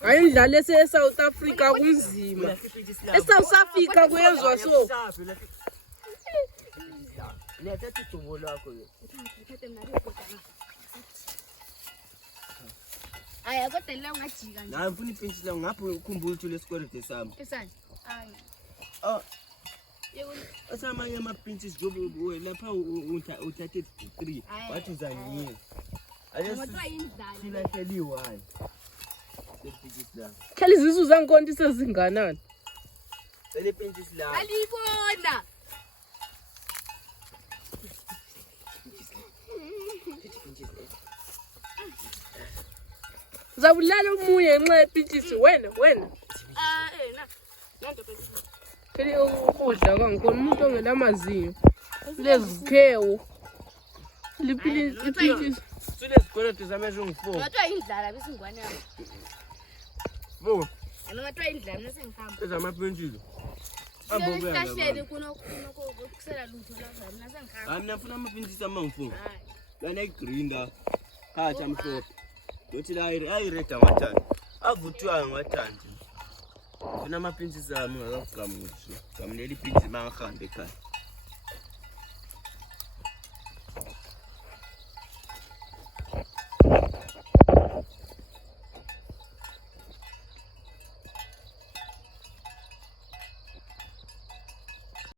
Ayidlala ese-South Africa kunzima. E-South Africa kuyenzwa so. Lethatha idubo lakho ke. Aya kodwa la ungajika nje. Hayi ngifuna ipintshi la ngapha ukukhumbula ukuthi lesikole sami. Esani? Hayi. Asamanye amapintshi sijobo lapha uthathe 3 wathi uzangiye. Ngotwa indlala. Silahleliwe hayi. Lepintshi la. Khali izisu zankonto sezinganani. Lepintshi la. Alibona. Zabulala umunye nxa epintshisi wena. Nanto phela. Khali ukudla kwangikhona umuntu ongelamazinyo. Lezikhewu. Ipintshisi. Silesikole samehlo ngi4. Ngotwa indlala bese ngwane yami. Bo. Ngotwa indlala bese ngihamba. Ezamapintshi. Sihlahlele kunokusela lutho la mina sengihamba. Hayi mina ngifuna amapintshi amangifuni. Lana igrinda. Phatha amhlophe. Yothi la ayireda ngathanda. Avuthiwayo ngathanda. Ngifuna amapintshi ami ngakagamuli. Gamlela ipintshi mangihambe ekhaya.